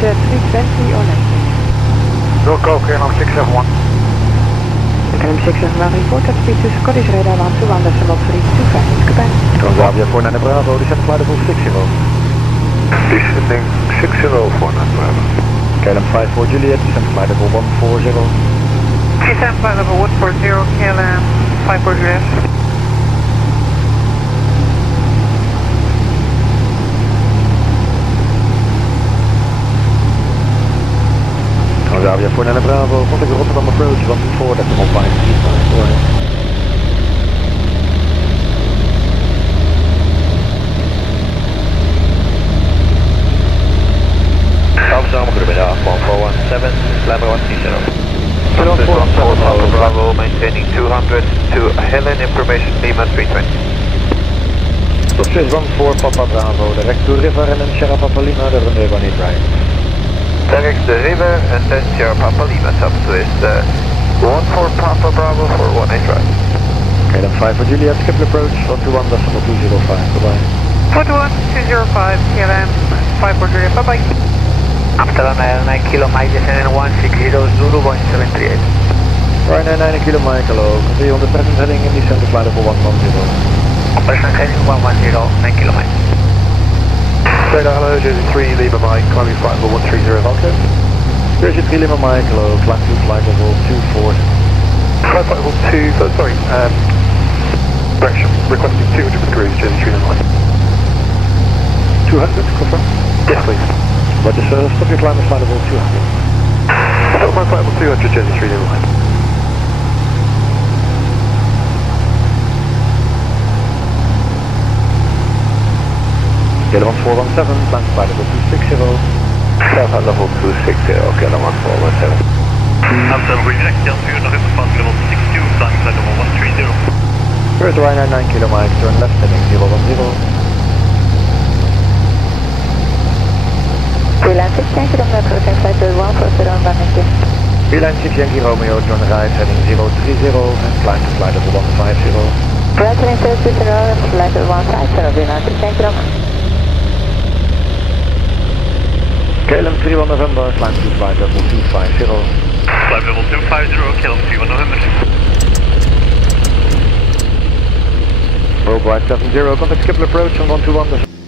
320 or less. Wilco, KLM 671. KLM 671 report at speed to Scottish radar 121 decimal 325 goodbye. Transavia 49 Bravo, descend flight level 60. Descending 60 for Bravo. KLM 54 Juliet, descend flight level 140. Descend flight level 140, KLM 54 Juliet. Transavia 49 Bravo, contact Rotterdam approach 124, decimal 535. Amsterdam, goedemiddag, 1417, climber 130. Bravo, maintaining 200 to Helen, information Lima 320. Swiss 14 Papa Bravo, direct to River and then Sierra Papa Lima, the runway 18 right. Direct the river and then Sierra Papa Lima, top Swiss 14 Papa Bravo for 18 right. Okay, then 5 for Juliet, skip approach 121 decimal 205, goodbye. 41205, KLM 54 Juliet, bye bye. Amsterdam 9 kilo Mike, descending 160, Zulu going 738. Right, 99 kilo Mike, hello. Continue on the present heading in descent flight level 110. Present heading 110, 9 kilo Mike. Radar, hello, Jersey 3, Lima Mike, climbing flight level 130, Falcon. Jersey 3 Lima Mike, hello. Climb to flight level 24. Flight level 2, sorry, direction, requesting 200 degrees, Jersey 3 Lima Mike. 200, confirm? Yes, please. But just stop your climb and flight level 200. Stop my flight level 200, Jersey 3 Lima Mike. KLM 417, climb to flight level 260. Flight level 260, KLM 417. Amsterdam, goedemiddag, Jan Vuur, nog even flight level 62, flight level 130. First Ryanair 9 kilo Mike, turn left heading 010. Freelance 6 Yankee Romeo, approaching flight level 140 190. Beeline 6 Yankee Romeo, turn right heading 030 and climb to flight level 150. Right heading 030, flight level 150, Beeline 6 Yankee Romeo. KLM 31 November, climb to flight level 250. Flight level 250, KLM 31 November. Worldwide 70, contact Skipper approach on 121.